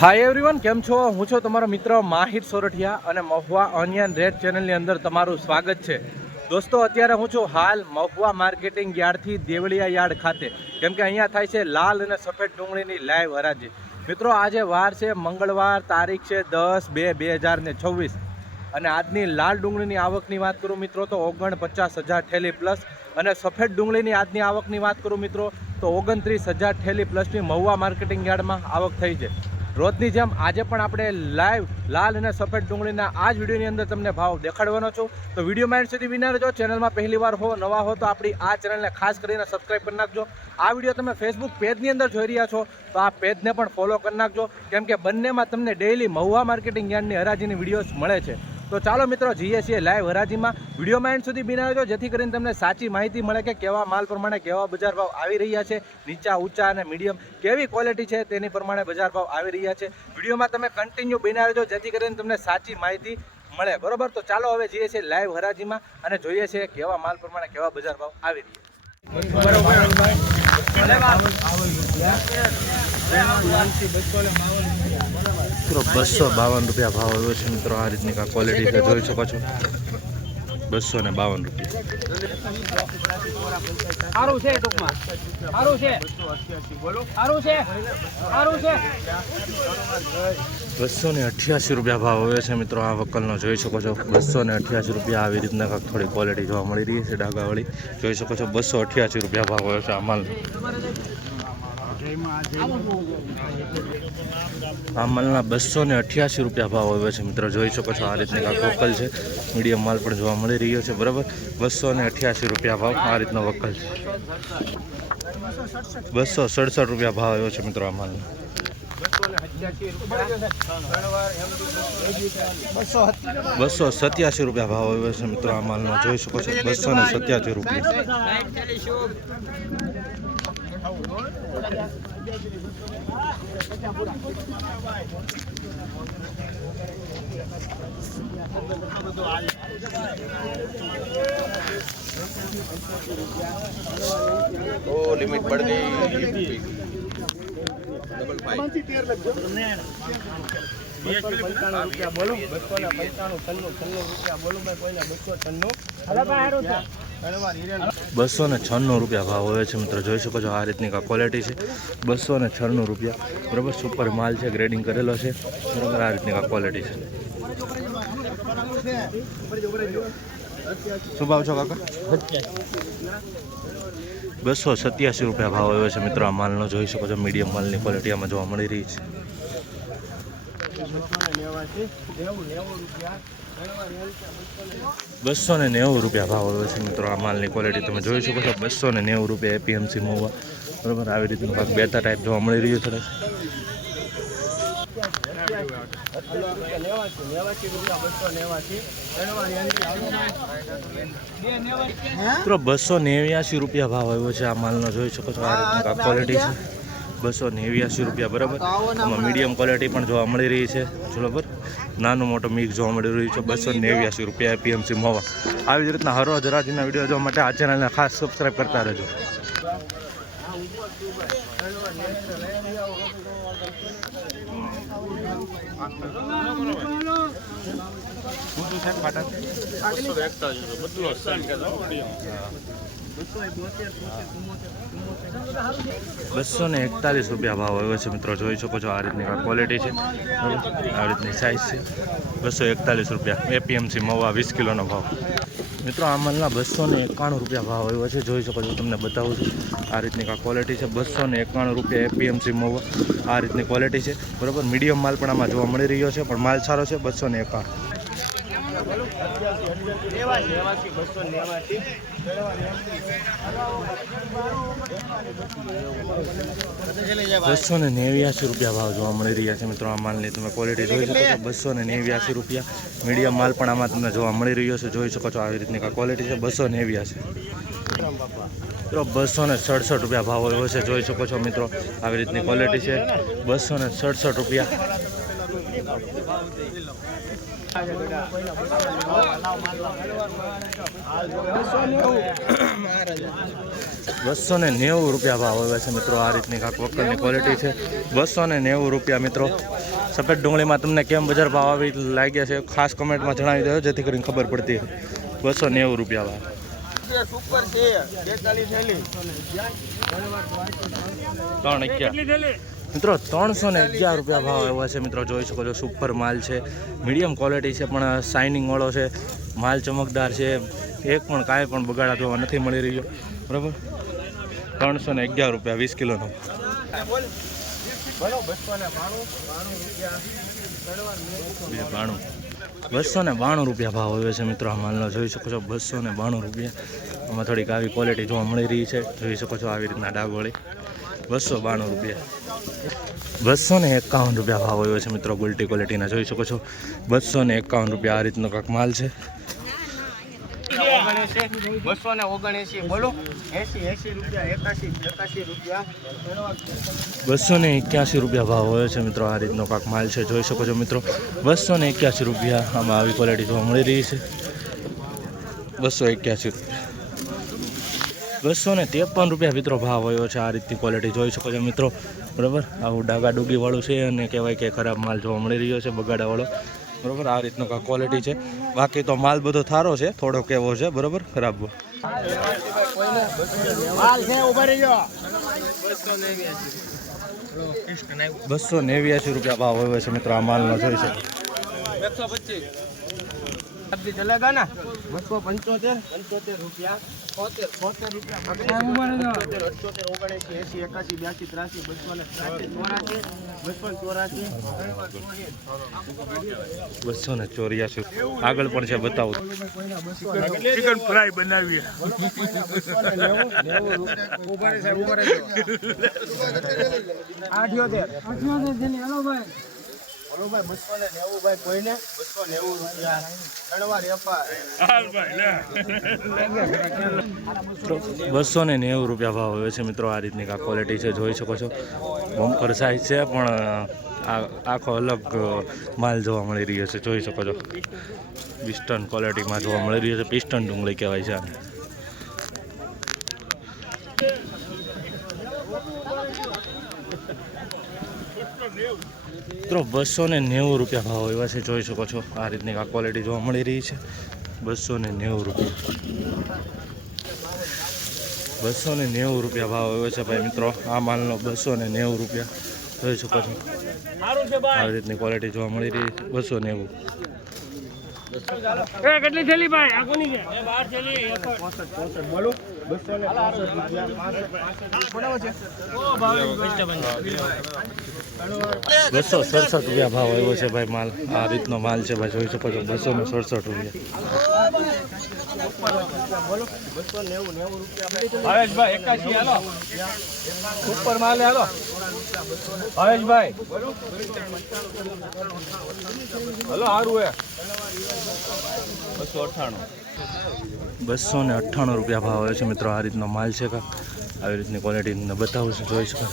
Hi everyone કેમ છો? હું છું તમારો મિત્ર માહિર સોરઠિયા અને મહુવા ઓનિયન રેડ ચેનલની અંદર તમારું સ્વાગત છે. દોસ્તો, અત્યારે હું છું હાલ મહુવા માર્કેટિંગ યાર્ડથી દેવળિયા યાર્ડ ખાતે. કેમ કે અહીંયા થાય છે લાલ અને સફેદ ડુંગળીની લાઈવ હરાજી. મિત્રો, આજે વાર છે, મંગળવાર, તારીખ છે દસ બે બે હજાર ને છવ્વીસ. અને આજની લાલ ડુંગળીની આવકની વાત કરું મિત્રો, તો ઓગણ પચાસ હજાર ઠેલી પ્લસ અને સફેદ ડુંગળીની આજની આવકની વાત કરું મિત્રો, તો ઓગણત્રીસ હજાર ઠેલી પ્લસની મહુવા માર્કેટિંગ યાર્ડમાં આવક થઈ છે. રોજની જેમ આજે પણ આપણે લાઈવ લાલ અને સફેદ ડુંગળીના આ જ વિડીયોની અંદર તમને ભાવ દેખાડવાનો છું. તો વીડિયો માઇન્ડ સુધી વિના રહેજો. ચેનલમાં પહેલી વાર હો, નવા હો, તો આપણી આ ચેનલને ખાસ કરીને સબસ્ક્રાઈબ કરી નાખજો. આ વીડિયો તમે ફેસબુક પેજની અંદર જોઈ રહ્યા છો, તો આ પેજને પણ ફોલો કરી નાખજો. કેમ કે બંનેમાં તમને ડેઈલી મહુવા માર્કેટિંગ યાર્ડની હરાજીની વિડીયોઝ મળે છે. તો ચાલો મિત્રો જઈએ છીએ લાઈવ હરાજીમાં. વીડિયો માઇન્ડ સુધી બિના રહેજો. જેથી કરીને તમને સાચી માહિતી મળે કે કેવા માલ પ્રમાણે કેવા બજાર ભાવ આવી રહ્યા છે નીચા ઊંચા અને મીડિયમ કેવી ક્વોલિટી છે તેની પ્રમાણે બજાર ભાવ આવી રહ્યા છે. વિડીયોમાં તમે કન્ટિન્યુ બિના રહેજો. જેથી કરીને તમને સાચી માહિતી મળે. બરોબર? તો ચાલો હવે જઈએ છીએ લાઈવ હરાજીમાં અને જોઈએ છીએ કેવા માલ પ્રમાણે કેવા બજાર ભાવ આવી રહ્યા મિત્રો બસો બાવન રૂપિયા ભાવ આવ્યો છે મિત્રો. આ રીતની કાંઈ ક્વોલિટી છે જોઈ શકો છો. બસો ને બાવન રૂપિયા. સારું છે ટૂંકમાં. સારું છે. સારું છે. સારું છે. બસો ને અઠ્યાસી રૂપિયા ભાવ આવ્યો છે મિત્રો આ વકલનો જોઈ શકો છો. બસો ને અઠ્યાસી રૂપિયા આવી રીતના કાંઈક થોડી ક્વોલિટી જોવા મળી રહી છે ડાગાવાળી જોઈ શકો છો બસો અઠ્યાસી રૂપિયા ભાવ આવ્યો છે આ માલ આ માલના બસો ને અઠ્યાસી રૂપિયા ભાવ આવ્યો છે મિત્રો. જોઈ શકો છો આ રીતની કાંઈક વકલ છે. મીડિયમ માલ પણ જોવા મળી રહ્યો છે. બરાબર? બસો ને અઠ્યાસી રૂપિયા ભાવ આ રીતનો વકલ છે. બસો સડસઠ રૂપિયા ભાવ આવ્યો છે મિત્રો આ માલનો. બસો સત્યાસી રૂપિયા ભાવ આવ્યો છે મિત્રો આ માલનો. જોઈ શકો છો. બસો ને સત્યાસી રૂપિયા. ओ लिमिट बढ़ गई બસો ને છન્નું રૂપિયા ભાવ હોય છે મિત્રો. જોઈ શકો છો આ રીતની આ ક્વોલિટી છે. બસો ને છન્નું રૂપિયા. બરાબર સુપર માલ છે ગ્રેડિંગ કરેલો છે. બરાબર, આ રીતની આ ક્વોલિટી છે. શું ભાવ છો કાકા? બસો સત્યાસી રૂપિયા ભાવ આવ્યો છે મિત્રો આ માલનો. જોઈ શકો છો મીડિયમ માલની ક્વોલિટી આમાં જોવા મળી રહી છે. બસો ને નેવું રૂપિયા ભાવ હોય છે મિત્રો. આ માલની ક્વોલિટી તમે જોઈ શકો છો. બસો ને નેવું રૂપિયા એપીએમસી મોવા. બરાબર? આવી રીતનું ભાગ બે ટાઈપ જોવા મળી રહ્યું છે. મિત્રો બસો નેવ્યાસી રૂપિયા ભાવ આવ્યો છે આ માલનો. જોઈ શકો છો આ રીતની ક્વોલિટી છે. બસો નેવ્યાસી રૂપિયા, બરાબર? આમાં મીડિયમ ક્વોલિટી પણ જોવા મળી રહી છે. બરાબર? નાનું મોટો મિક્સ જોવા મળી રહ્યું છે. બસો નેવ્યાસી રૂપિયા એપીએમસી મોવા આવી જ રીતના હરરોજ રાજીના વીડિયો જોવા માટે આ ચેનલને ખાસ સબસ્ક્રાઈબ કરતા રહેજો. બસો ને એકતાલીસ રૂપિયા ભાવ આવ્યો છે મિત્રો. જોઈ શકો છો આ રીતની ક્વોલિટી છે. આ રીતની સાઇઝ છે. બસો એકતાલીસ રૂપિયા. એપીએમસી મવા વીસ કિલોનો ભાવ. મિત્રો, આ માલના બસો ને એકાણું રૂપિયા ભાવ આવ્યો છે. જોઈ શકો છો, તમને બતાવું છું. આ રીતની કાંઈ ક્વોલિટી છે. બસો ને એકાણું રૂપિયા એપીએમસી મવા આ રીતની ક્વોલિટી છે. બરાબર? મીડિયમ માલ પણ આમાં જોવા મળી રહ્યો છે, પણ માલ સારો છે. બસો ને એકાણું. બસો ને નેવ્યાસી રૂપિયા ભાવ જોવા મળી રહ્યા છે મિત્રો, આ માલની તમે ક્વોલિટી જોઈ શકો છો. બસો ને નેવ્યાસી રૂપિયા. મીડિયમ માલ પણ આમાં તમને જોવા મળી રહ્યો છે. જોઈ શકો છો આવી રીતની ક્વોલિટી છે. બસો નેવ્યાસી મિત્રો બસો ને સડસઠ રૂપિયા ભાવ આવ્યો છે. જોઈ શકો છો મિત્રો, આવી રીતની ક્વોલિટી છે. બસો ને સડસઠ રૂપિયા. બસો ને નેવું રૂપિયા ભાવ આવે છે મિત્રો આ રીતની કાંક વકલની ક્વોલિટી છે. બસો ને નેવું રૂપિયા મિત્રો. સફેદ ડુંગળીમાં તમને કેમ બજાર ભાવ આવી લાગ્યા છે ખાસ કમેન્ટમાં જણાવી દો જેથી કરીને ખબર પડતી બસો નેવું રૂપિયા ભાવ. ત્રણ અગિયાર. મિત્રો ત્રણસો ને અગિયાર રૂપિયા ભાવ આવ્યો છે મિત્રો જોઈ શકો છો સુપર માલ છે. મીડિયમ ક્વોલિટી છે પણ શાઇનિંગ વાળો છે. માલ ચમકદાર છે. એક પણ કાંઈ પણ બગાડા જોવા નથી મળી રહ્યો. બરાબર? ત્રણસો ને અગિયાર રૂપિયા વીસ કિલોનો. બે બાણું. બસો ને બાણું. રૂપિયા ભાવ આવ્યો છે મિત્રો આ માલનો. જોઈ શકો છો બસો ને બાણું રૂપિયા. આમાં થોડીક આવી ક્વોલિટી જોવા મળી રહી છે. જોઈ શકો છો આવી રીતના ડાગોળી બસો બાણું રૂપિયા. બસો ને એકાવન રૂપિયા ભાવ આવ્યો છે મિત્રો ગુલટી ક્વોલિટીના. જોઈ શકો છો બસો ને એકાવન રૂપિયા આ રીતનો કાંક માલ છે. બસો ને ઓગણએંસી બોલો. એસી એસી રૂપિયા એકાસી એકાસી રૂપિયા. બસો ને એક્યાસી રૂપિયા ભાવ હોય છે મિત્રો આ રીતનો કાંક માલ છે. જોઈ શકો છો મિત્રો બસો ને એક્યાસી રૂપિયા આમાં આવી ક્વોલિટી જોવા મળી રહી છે. બસો એક્યાસી રૂપિયા બસો ને ત્રેપન રૂપિયા મિત્રો ભાવ હોય છે. આ રીતની ક્વોલિટી જોઈ શકો છો મિત્રો. બરાબર? આવું ડાગા ડુગીવાળું છે અને કહેવાય કે ખરાબ માલ જોવા મળી રહ્યો છે બગાડાવાળો. બરાબર? આ રીતનો ક્વોલિટી છે. બાકી તો માલ બધો થારો છે. થોડોક એવો છે. બરાબર? ખરાબ બસો નેવ્યાસી રૂપિયા ભાવ હોય છે મિત્રો આ માલનો જોઈ છે એકસો પચીસ. બસો પંચોતેર પંચોતેર રૂપિયા. છોતેર છોતેર રૂપિયા. પંચોતેર અઠ્યોતેર એસી એકાસી બ્યાસી ત્રાસી બસો ને ચોરાસી બસો ને ચોરાસી બસો ને ચોર્યાસી આગળ પણ છે બતાવું. ચિકન ફ્રાય બનાવીએ. આઠ્યોતેર. બોલો ભાઈ. બસો ને નેવું ભાઈ કોઈને? બસો નેવું રૂપિયા. બસો ને નેવું ભાવ હોય છે મિત્રો આ રીતની આ ક્વોલિટી છે જોઈ શકો છો. બમ્પર સાઈઝ છે પણ આ આખો અલગ માલ જોવા મળી રહ્યો છે જોઈ શકો છો. પિસ્ટન ક્વોલિટીમાં જોવા મળી રહ્યો છે પિસ્ટન ડુંગળી કહેવાય છે આને. મિત્રો બસો ને નેવું રૂપિયા ભાવ એવા છે જોઈ શકો છો. આ રીતની આ ક્વોલિટી જોવા મળી રહી છે. બસો ને નેવું રૂપિયા. બસો ને નેવું રૂપિયા ભાવ આવ્યો છે ભાઈ મિત્રો. આ માલનો બસો ને નેવું રૂપિયા. જોઈ શકો છો. આવી રીતની ક્વોલિટી જોવા મળી રહી છે. બસો નેવું કેટલી થેલી ભાઈ? બસો ને સડસઠ રૂપિયા ભાવ આવ્યો છે ભાઈ માલ. આ રીતનો માલ છે ભાઈ જોઈ શકો છો બસો ને સડસઠ રૂપિયા. ઉપર માલ હાલો. ભાવેશભાઈ હલો સારું હે. બસો અઠ્ઠાણું. બસો ને અઠ્ઠાણું રૂપિયા ભાવ આવે છે મિત્રો. આ રીતનો માલ છે કાંક આવી રીતની ક્વોલિટી તમને બતાવું છું જોઈ શકો.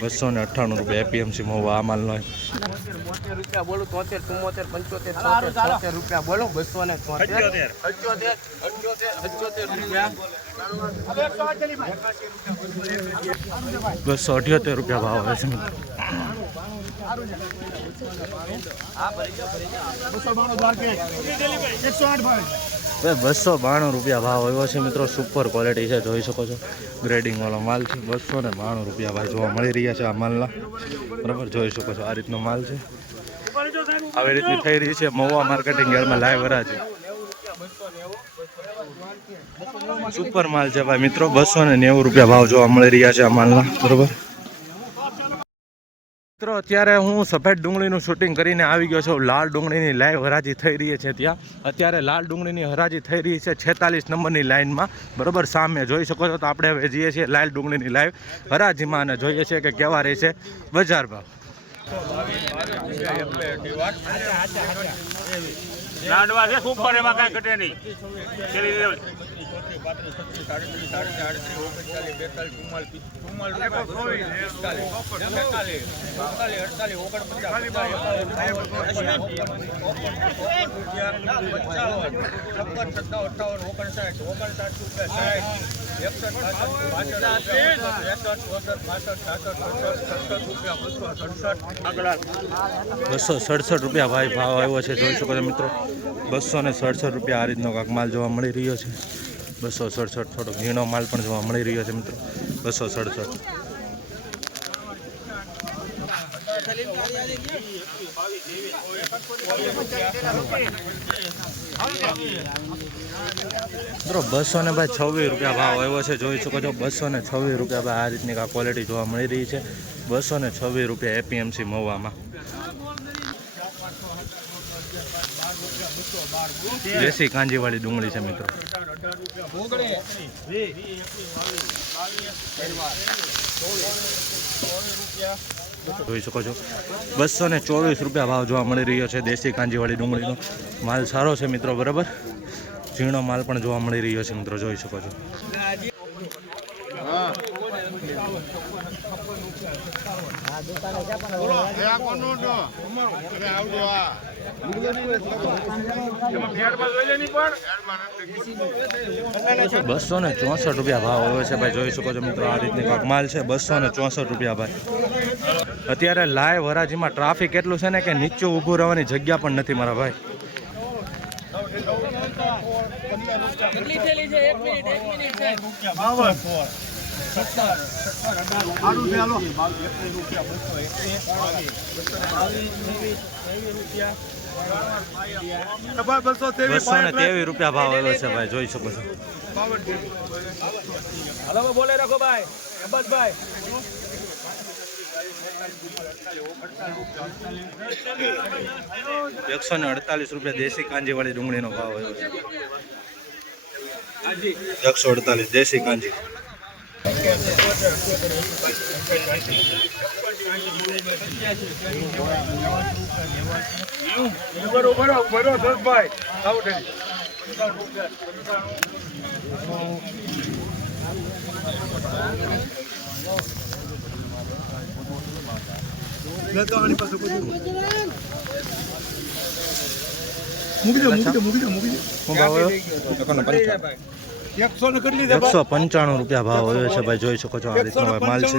બસો ને અઠ્ઠાણું રૂપિયા એપીએમસી માં આ માલનો નો રૂપિયા બોલો તોતેર ચુમ્મોતેર પંચોતેર રૂપિયા બોલો બસો ને અઠ્યોતેર. અઠ્યોતેર રૂપિયા બસો અઠ્યોતેર રૂપિયા. ભાવ આવે છે મિત્રો. ભાઈ બસો બાણું રૂપિયા ભાવ આવ્યો છે મિત્રો. સુપર ક્વોલિટી છે, જોઈ શકો છો. ગ્રેડિંગવાળો માલ છે. બસો ને બાણું રૂપિયા ભાઈ જોવા મળી રહ્યા છે આ માલના. બરાબર? જોઈ શકો છો, આ રીતનો માલ છે. આવી રીતની થઈ રહી છે. મહુવા માર્કેટિંગ યાર્ડમાં લાઈવ છે. સુપર માલ છે ભાઈ મિત્રો. બસો ને નેવું રૂપિયા ભાવ જોવા મળી રહ્યા છે આ માલના. બરોબર? મિત્રો, અત્યારે હું સફેદ ડુંગળીનું શૂટિંગ કરીને આવી ગયો છું. લાલ ડુંગળીની લાઈવ હરાજી થઈ રહી છે ત્યાં. અત્યારે લાલ ડુંગળીની હરાજી થઈ રહી છે છેતાલીસ નંબરની લાઇનમાં બરોબર, સામે જોઈ શકો છો તો આપણે હવે જઈએ છીએ લાલ ડુંગળીની લાઈવ હરાજીમાં અને જોઈએ છીએ કે કેવા રહે છે બજાર ભાવ. લાડવા છે સુપર એમાં કાંઈ ઘટે નહીં. એકસઠ ચોસઠ પાસઠ સડસઠ સડસઠ રૂપિયા બસો બસો સડસઠ રૂપિયા ભાઈ ભાવ આવ્યો છે. જોઈ શકો છો મિત્રો, બસો ને સડસઠ રૂપિયા આ રીતનો કાંક માલ જોવા મળી રહ્યો છે. બસો સડસઠ થોડો ઝીણો માલ પણ જોવા મળી રહ્યો છે મિત્રો. બસો સડસઠ. મિત્રો, બસો ને ભાઈ છવ્વીસ રૂપિયા ભાવ આવ્યો છે. જોઈ શકો છો, બસો ને છવ્વીસ રૂપિયા ભાઈ આ રીતની આ ક્વોલિટી જોવા મળી રહી છે. બસો ને છવ્વીસ રૂપિયા એપીએમસી મહુવામાં દેશી કાંજીવાળી ડુંગળી છે મિત્રો. જોઈ શકો છો. બસો ને ચોવીસ રૂપિયા ભાવ જોવા મળી રહ્યો છે દેશી કાંજીવાળી ડુંગળીનો. માલ સારો છે મિત્રો બરાબર? ઝીણો માલ પણ જોવા મળી રહ્યો છે મિત્રો જોઈ શકો છો. બસો ને ચોસઠ રૂપિયા ભાવ હોય છે ભાઈ જોઈ શકો છો મિત્રો આ રીતની કાંક માલ છે. બસો ને ચોસઠ રૂપિયા ભાઈ. અત્યારે લાઈવ હરાજીમાં ટ્રાફિક એટલું છે ને કે નીચું ઊભું રહેવાની જગ્યા પણ નથી મારા ભાઈ. બસો ને તેવીસ રૂપિયા ભાવ આવ્યો છે ભાઈ જોઈ શકો છો. હલો બોલે રાખો ભાઈ. ભાઈ એકસો ને અડતાલીસ રૂપિયા દેશી કાંજીવાળી ડુંગળીનો ભાવ એકસો અડતાલીસ દેશી કાંજી. બરો બરો બરો દસભાઈ આવો દો શું ભાવ આવ્યો એકસો પંચાણું રૂપિયા ભાવ આવ્યો છે ભાઈ જોઈ શકો છો આ રીતનો માલ છે.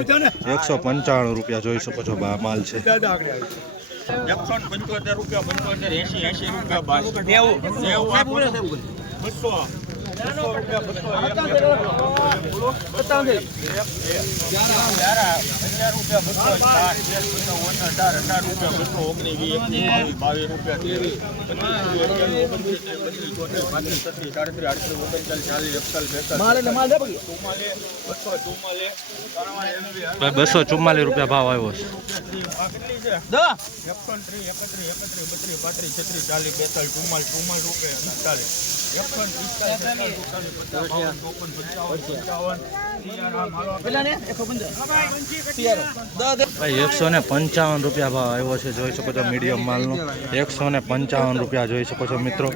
એકસો પંચાણું રૂપિયા જોઈ શકો છો ભાઈ માલ છે. એકસો પંચોતેર રૂપિયા પંચોતેર એસી એસી રૂપિયા બાસી. બસો ચુમ્માલીસ રૂપિયા ભાવ આવ્યો છે. ભાઈ એકસો ને પંચાવન રૂપિયા ભાવ આવ્યો છે. જોઈ શકો છો મીડિયમ માલનો. એકસો ને પંચાવન રૂપિયા જોઈ શકો છો મિત્રો.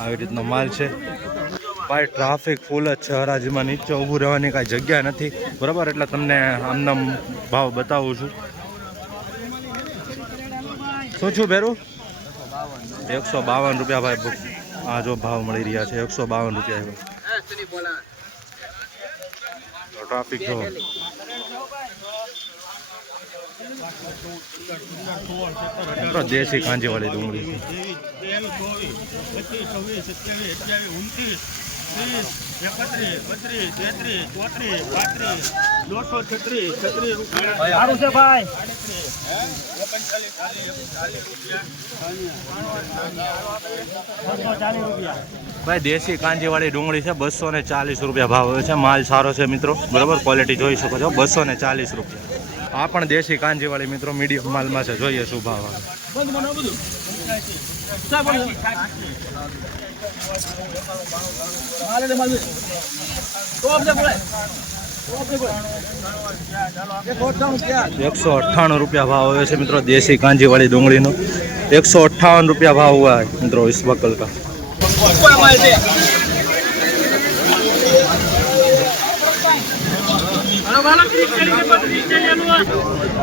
આવી રીતનો માલ છે. ભાઈ, ટ્રાફિક ફૂલ જ છે હરાજીમાં. નીચે ઊભું રહેવાની કાંઈ જગ્યા નથી. બરાબર? એટલે તમને આમનામ ભાવ બતાવું છું. શું છું, ભેરું? એકસો બાવન રૂપિયા ભાઈ આ જો ભાવ મળી રહ્યા છે એકસો બાવન રૂપિયા ટ્રાફિક જો. દેશી કાંજીવાળી ડુંગળી ભાઈ ભાઈ દેશી કાંજીવાળી ડુંગળી છે, બસો ને ચાલીસ રૂપિયા ભાવ છે. માલ સારો છે મિત્રો, બરોબર? ક્વોલિટી જોઈ શકો છો. બસો ને ચાલીસ રૂપિયા. આ પણ દેશી કાંજીવાળી મિત્રો મીડિયમ માલમાં છે. જોઈએ શું ભાવ આવે. એકસો અઠ્ઠાણું રૂપિયા ભાવ આવે છે મિત્રો દેશી કાંજીવાળી ડુંગળીનો એકસો અઠ્ઠાવન રૂપિયા ભાવ हुआ है મિત્રો इस वकल का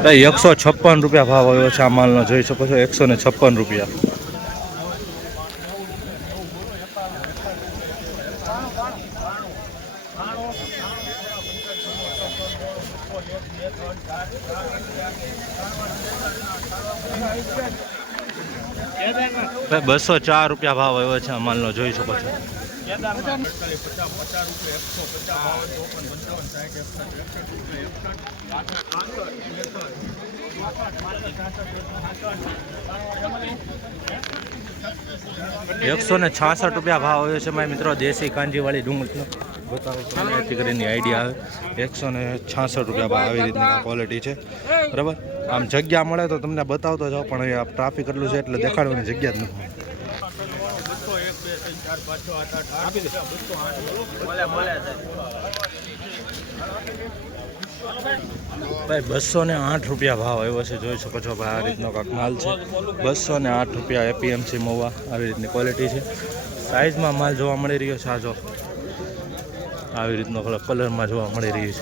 ભાઈ એકસો છપ્પન રૂપિયા ભાવ આવ્યો છે આ માલનો જોઈ શકો છો એકસો ને છપ્પન રૂપિયા બસો ચાર રૂપિયા ભાવ આવ્યો છે માલનો જોઈ શકો છો. એકસો ને છાસઠ રૂપિયા ભાવ આવ્યો છે, મારા મિત્રો, દેશી કાંજીવાળી ડુંગળીનો. જેથી કરીને આઈડિયા આવે એકસો ને છાસઠ રૂપિયા આવી રીતની ક્વોલિટી છે. બરાબર? આમ જગ્યા મળે તો તમને બતાવતો જાઓ પણ અહીંયા ટ્રાફિક એટલું છે એટલે દેખાડવાની જગ્યા જ નથી. ભાઈ, બસો ને આઠ રૂપિયા ભાવ આવ્યો છે. જોઈ શકો છો ભાઈ, આ રીતનો કાંક માલ છે. બસો ને આઠ રૂપિયા એપીએમસી મોવા. આવી રીતની ક્વોલિટી છે. સાઇઝમાં માલ જોવા મળી રહ્યો છે. આ જો. આવી રીતનો કલરમાં જોવા મળી રહ્યું છે.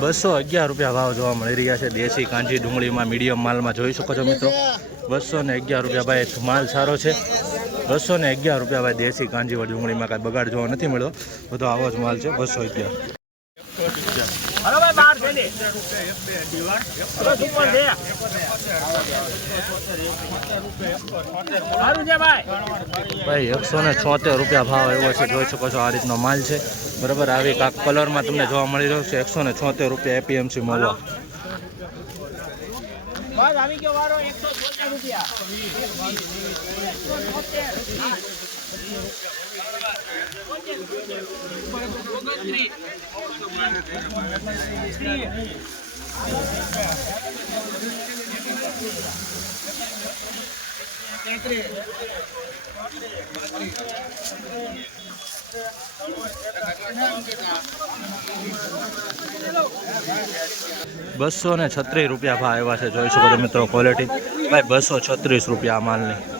બસો અગિયાર રૂપિયા ભાવ જોવા મળી રહ્યા છે. દેશી કાંજી ડુંગળીમાં મીડિયમ માલમાં જોઈ શકો છો મિત્રો. બસો ને અગિયાર રૂપિયા ભાઈ માલ સારો છે. બસો ને અગિયાર રૂપિયા ભાઈ, દેશી કાંજીવાળી ડુંગળીમાં કાંઈ બગાડ જોવા નથી મળ્યો. બધો આવો જ માલ છે, બસો અગિયાર. ભાઈ, એકસો ને છોતેર રૂપિયા ભાવ એવો છે, જોઈ શકો છો આ રીતનો માલ છે. બરાબર, આવી કાંક કલરમાં તમને જોવા મળી રહ્યો છે, એકસો ને છોતેર રૂપિયા એપીએમસી મળવા રૂપિયા બસો ને છત્રીસ રૂપિયા ભાવ એવા છે. જોઈ શકો છો મિત્રો ક્વોલિટી ભાઈ, બસો છત્રીસ રૂપિયા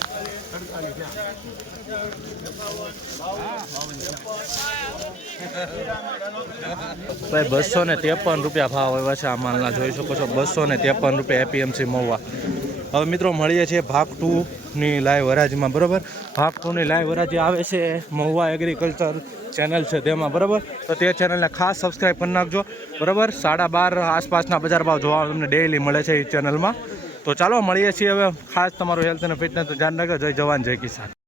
ભાઈ, બસો ને ત્રેપન રૂપિયા ભાવ એવા છે આ માલના. જોઈ શકો છો, બસો ને ત્રેપન રૂપિયા એપીએમસી મહુવા હવે મિત્રો મળીએ છીએ ભાગ ટુની લાઈવ હરાજીમાં બરાબર? ભાગ ટુની લાઈવ હરાજી આવે છે મહુવા એગ્રીકલ્ચર ચેનલ છે તેમાં, બરાબર? તો તે ચેનલને ખાસ સબસ્ક્રાઈબ કરી નાખજો, બરાબર? સાડા બાર આસપાસના બજાર ભાવ જોવા તમને ડેઈલી મળે છે એ ચેનલમાં તો ચાલો મળીએ છીએ હવે. ખાસ તમારું હેલ્થ અને ફિટનેસ ધ્યાન રાખજો. જય જવાન, જય કિસાન.